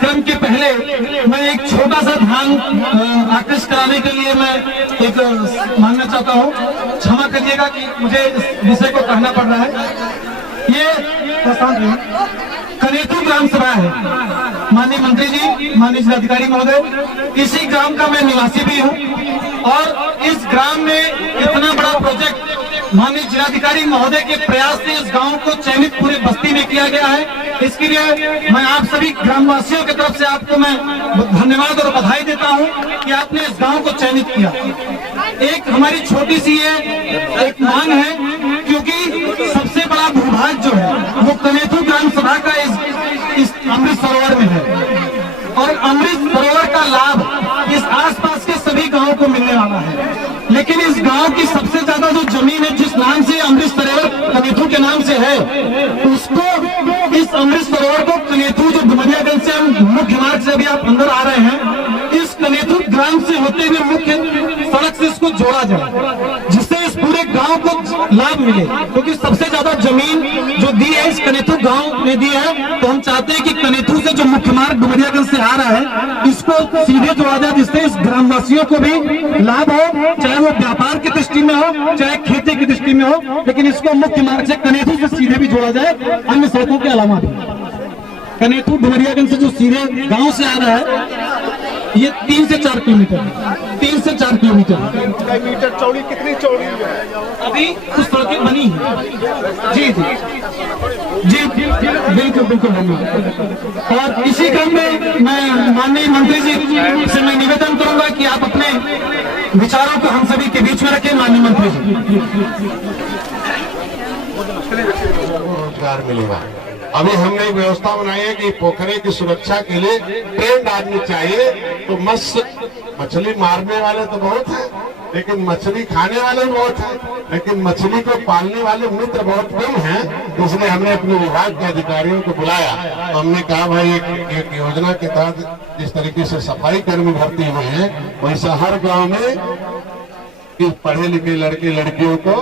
क्रम के पहले मैं एक छोटा सा ध्यान आकृष्ट कराने के लिए मैं एक मानना चाहता हूँ। क्षमा करिएगा कि मुझे इस विषय को कहना पड़ रहा है। ये कनेतू ग्राम सभा है। माननीय मंत्री जी, माननीय जिलाधिकारी महोदय, इसी ग्राम का मैं निवासी भी हूँ और इस ग्राम में इतना बड़ा प्रोजेक्ट माननीय जिलाधिकारी महोदय के प्रयास से इस गांव को चयनित पूरे बस्ती में किया गया है। इसके लिए मैं आप सभी ग्रामवासियों की तरफ से आपको मैं धन्यवाद और बधाई देता हूं कि आपने इस गांव को चयनित किया। एक हमारी छोटी सी एक मांग है, क्योंकि सबसे बड़ा भूभाग जो है वो कनेतू ग्राम सभा का इस अमृत सरोवर में है और अमृत सरोवर का लाभ इस आसपास के सभी गांवों को मिलने वाला है। लेकिन इस गांव की सबसे ज्यादा जो जमीन है, जिस नाम से अमृत सरोवर कनेतू के नाम से है, उसको इस अमृत सरोवर को कनेतू जो डुमरियागंज से हम मुख्य मार्ग से अभी आप अंदर आ रहे हैं, इस कनेतू ग्राम से होते हुए मुख्य सड़क से इसको जोड़ा जाए, जिससे इस पूरे गांव को लाभ मिले। क्योंकि सबसे ज्यादा जमीन जो दी है इस कनेतू गांव ने दी है, तो हम चाहते हैं कि कनेतू से जो मुख्य मार्ग डुमरियागंज से आ रहा है इसको सीधे जोड़ा जाए, जिससे इस ग्रामवासियों को भी लाभ हो, चाहे वो व्यापार की दृष्टि में हो, चाहे खेती की दृष्टि में हो। लेकिन इसको मुख्य मार्ग से कनेतू से सीधे भी जोड़ा जाए, अन्य सड़कों के अलावा भी। कनेतू डुमरियागंज से जो सीधे गांव से आ रहा है, ये 3 से 4 किलोमीटर, 3 से 4 किलोमीटर। मीटर चौड़ी कितनी चौड़ी है? अभी कुछ सड़कें बनी है। जी जी जी बिल्कुल बिल्कुल बनी। और इसी क्रम में मैं माननीय मंत्री जी से मैं निवेदन करूंगा कि आप अपने विचारों को हम सभी के बीच में रखें। माननीय मंत्री जी, रोजगार मिलेगा। अभी हमने एक व्यवस्था बनाई है कि पोखरे की सुरक्षा के लिए ट्रेंड आदमी चाहिए। तो मछली मारने वाले तो बहुत हैं, लेकिन मछली खाने वाले बहुत हैं, लेकिन मछली को पालने वाले मित्र बहुत कम हैं। इसलिए हमने अपने विभाग के अधिकारियों को बुलाया। हमने कहा भाई एक योजना के तहत जिस तरीके से सफाई कर्मी भर्ती हुए हैं, वैसा हर गाँव में कि पढ़े लिखे लड़के लड़कियों को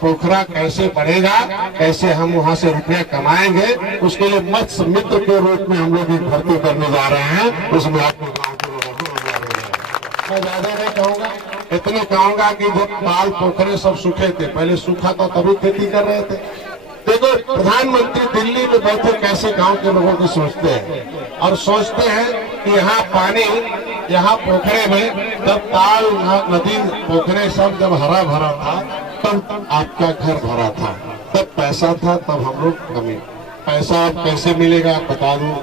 पोखरा कैसे बढ़ेगा, कैसे हम वहां से रुपया कमाएंगे, उसके लिए मत्स्य मित्र के रूप में हम लोग एक भर्ती करने जा रहे हैं। उसमें आपको मैं ज्यादा नहीं कहूँगा, इतने कहूँगा कि जब ताल पोखरे सब सूखे थे, पहले सूखा था तभी खेती कर रहे थे। देखो प्रधानमंत्री दिल्ली में बैठे कैसे गांव के लोगों की सोचते हैं, और सोचते हैं कि यहाँ पानी, यहाँ पोखरे में जब ताल नदी पोखरे सब जब हरा भरा था, तब आपका घर भरा था, तब पैसा था, तब हम लोग कमी। पैसा अब कैसे मिलेगा बता दूं,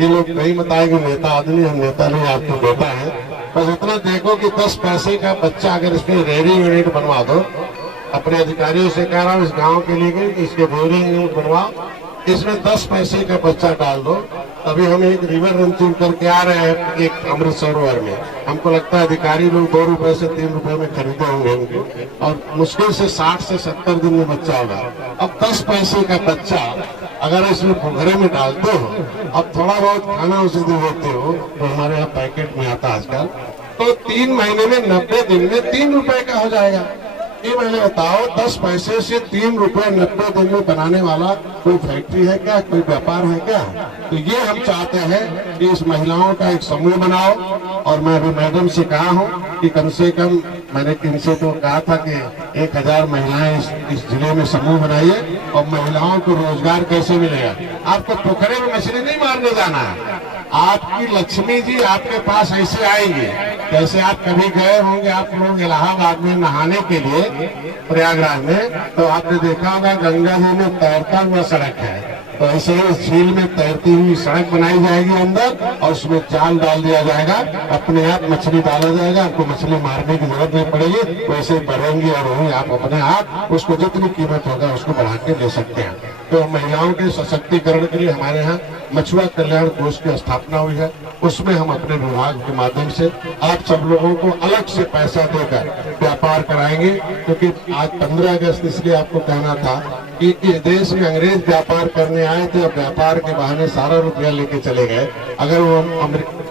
ये लोग नहीं बताएंगे। नेता आदमी, हम नेता नहीं, आप तो बेटा है। बस इतना देखो कि 10 पैसे का बच्चा अगर इसमें रेडी यूनिट बनवा दो, अपने अधिकारियों से कह रहा हूँ इस गांव के लिए इसके रेडी यूनिट बनवाओ, इसमें 10 पैसे का बच्चा डाल दो। अभी हम एक रिवर रंचिंग करके आ रहे हैं एक अमृत सरोवर में, हमको लगता है अधिकारी लोग 2 रुपए से 3 रुपए में खरीदे होंगे उनको, और मुश्किल से 60 से 70 दिन में बच्चा होगा। अब 10 पैसे का बच्चा अगर इसमें पोखरे में डालते हो, अब थोड़ा बहुत खाना उसे देते हो, तो हमारे यहाँ पैकेट में आता आजकल, तो 3 महीने में 90 दिन में 3 रुपए का हो जाएगा। ये मैंने बताओ 10 पैसे से 3 रुपए 90 दिन में बनाने वाला कोई फैक्ट्री है क्या, कोई व्यापार है क्या? तो ये हम चाहते हैं कि इस महिलाओं का एक समूह बनाओ। और मैं अभी मैडम से कहा हूँ कि कम से कम, मैंने इनसे तो कहा था कि 1000 महिलाएं इस जिले में समूह बनाइए, और महिलाओं को रोजगार कैसे मिलेगा। आपको पोखरे में मछली नहीं मारने जाना है, आपकी लक्ष्मी जी आपके पास ऐसे आएंगे जैसे आप कभी गए होंगे आप लोग इलाहाबाद में नहाने के लिए प्रयागराज में, तो आपने देखा होगा गंगा जी में तैरता हुआ सड़क है, तो ऐसे ही इस झील में तैरती हुई सड़क बनाई जाएगी अंदर, और उसमें जाल डाल दिया जाएगा, अपने आप मछली डाला जाएगा, आपको मछली मारने की जरूरत नहीं पड़ेगी, वैसे बढ़ेंगी और वही आप अपने आप उसको जितनी कीमत होगा उसको बढ़ा के ले सकते हैं। तो महिलाओं के सशक्तिकरण के लिए हमारे यहाँ मछुआ कल्याण कोष की स्थापना हुई है, उसमें हम अपने विभाग के माध्यम से आप सब लोगों को अलग से पैसा देकर व्यापार कराएंगे। क्योंकि आज 15 अगस्त इसलिए आपको कहना था कि इस देश में अंग्रेज व्यापार करने आए थे और व्यापार के बहाने सारा रुपया लेके चले गए। अगर वो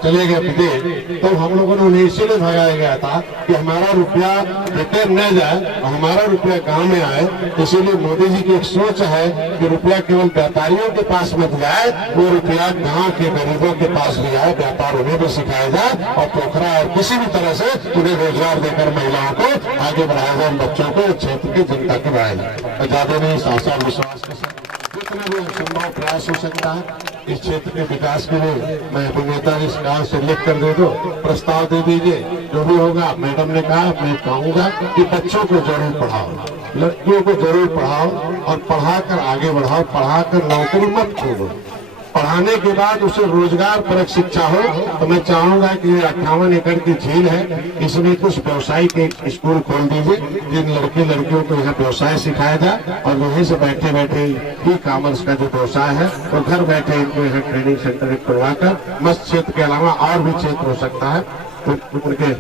चले गए विदेश तो हम लोगों ने उन्हें इसीलिए भगाया गया था कि हमारा रुपया रिटर्न न जाए और हमारा रुपया गांव में आए। इसीलिए मोदी जी की एक सोच है कि रुपया केवल व्यापारियों के पास मत जाए, वो रुपया गांव के गरीबों के पास भी आए, व्यापार उन्हें भी सिखाया जाए और पोखरा और किसी भी तरह से उन्हें रोजगार देकर महिलाओं को आगे बढ़ाया जाए, बच्चों को क्षेत्र की जनता को बढ़ाया जाए। ज्यादा नहीं, आशा विश्वास के साथ जितना भी संभव प्रयास हो सकता है इस क्षेत्र के विकास के लिए मैं अभिनेता इस गांव से लिख कर दे दो, प्रस्ताव दे दीजिए, जो भी होगा। मैडम ने कहा, मैं कहूंगा कि बच्चों को जरूर पढ़ाओ, लड़कियों को जरूर पढ़ाओ और पढ़ाकर आगे बढ़ाओ, पढ़ाकर नौकरी मत छोड़ो। पढ़ाने के बाद उसे रोजगार परक शिक्षा हो। तो मैं चाहूंगा कि 58 एकड़ की झील है, इसमें कुछ व्यवसायिक एक स्कूल खोल दीजिए जिन लड़के लड़कियों को यहाँ व्यवसाय सिखाया जाए और वहीं से बैठे बैठे ई कॉमर्स का जो व्यवसाय है वो घर बैठे इनको यहाँ ट्रेनिंग सेंटर खुलवाकर मत्स्य क्षेत्र के अलावा और भी क्षेत्र हो सकता है उनके।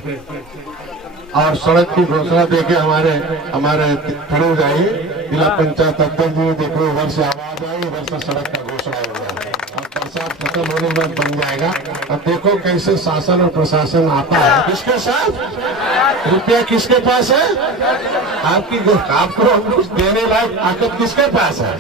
और सड़क की घोषणा देके हमारे खड़े हो जाइए, जिला पंचायत अध्यक्ष जी देखो, उधर से आवाज आई, उधर से सड़क का घोषणा हो गया और बरसात खत्म होने के बाद बन जाएगा। अब देखो कैसे शासन और प्रशासन आता है, किसके साथ, रुपया किसके पास है, आपको कुछ देने लायक ताकत किसके पास है।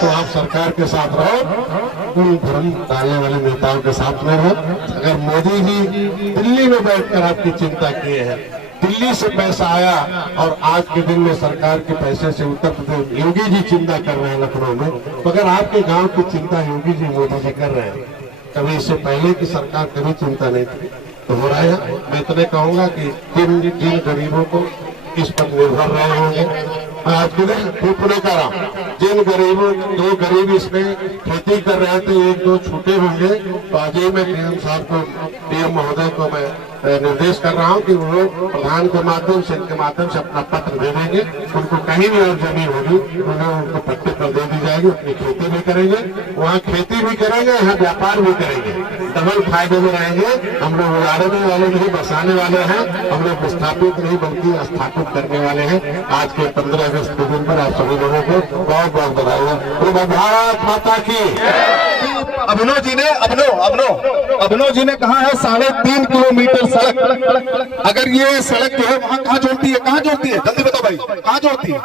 तो आप सरकार के साथ रहो, उन धर्म डालने वाले नेताओं के साथ में रहो। अगर मोदी जी दिल्ली में बैठकर आपकी चिंता किए हैं, दिल्ली से पैसा आया और आज के दिन में सरकार के पैसे से उत्तर प्रदेश योगी जी चिंता कर रहे हैं लखनऊ में, तो अगर आपके गांव की चिंता योगी जी मोदी जी कर रहे हैं, कभी इससे पहले की सरकार कभी चिंता नहीं थी, तो हो रहा है। मैं इतने कहूंगा कि जिन गरीबों को इस पर निर्भर रहे होंगे, मैं आज के दिन पूरे कर रहा हूँ, जिन गरीबों जो गरीब इसमें खेती कर रहे थे, एक दो छूटे होंगे, तो आज ही मैं पीएम साहब को, पीएम महोदय को मैं निर्देश कर रहा हूं कि वो लोग प्रधान के माध्यम से, इनके माध्यम से अपना पत्र दे देंगे। उनको कहीं भी और जमीन होगी उन्हें उनको पट्टे पर दे दी जाएगी, अपनी खेती भी करेंगे, वहाँ खेती भी करेंगे, यहाँ व्यापार भी करेंगे, डबल फायदे में रहेंगे। हम लोग उड़ाने वाले नहीं, बसाने वाले हैं, हम लोग विस्थापित नहीं बल्कि स्थापित करने वाले हैं। आज के 15 अगस्त के दिन पर आप सभी लोगों को बहुत बहुत बधाई। भारत माता की। अभिनव जी ने कहा है 3.5 किलोमीटर सड़क। अगर ये सड़क जो है वहाँ कहाँ जोड़ती है, जल्दी बताओ भाई, कहाँ जोड़ती है?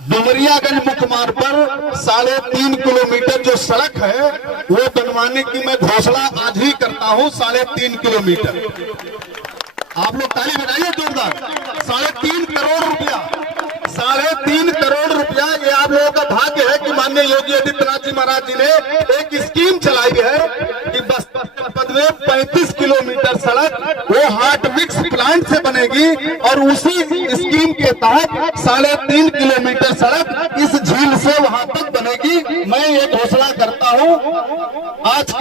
डुमरियागंज मुख्य मार्ग पर 3.5 किलोमीटर जो सड़क है वो बनवाने की मैं घोषणा आज ही करता हूँ। 3.5 किलोमीटर, आप लोग ताली बजाइए जोरदार। 3.5 करोड़ रुपया, 3.5 करोड़ रुपया। ये आप लोगों का भाग्य है कि माननीय योगी आदित्यनाथ जी महाराज जी ने एक स्कीम चलाई है कि बस जनपद में 35 किलोमीटर सड़क वो हार्ट मिक्स प्लांट से बनेगी और उसी स्कीम के तहत 3.5 किलोमीटर सड़क इस झील से वहां तक बनेगी। मैं ये घोषणा करता हूं आज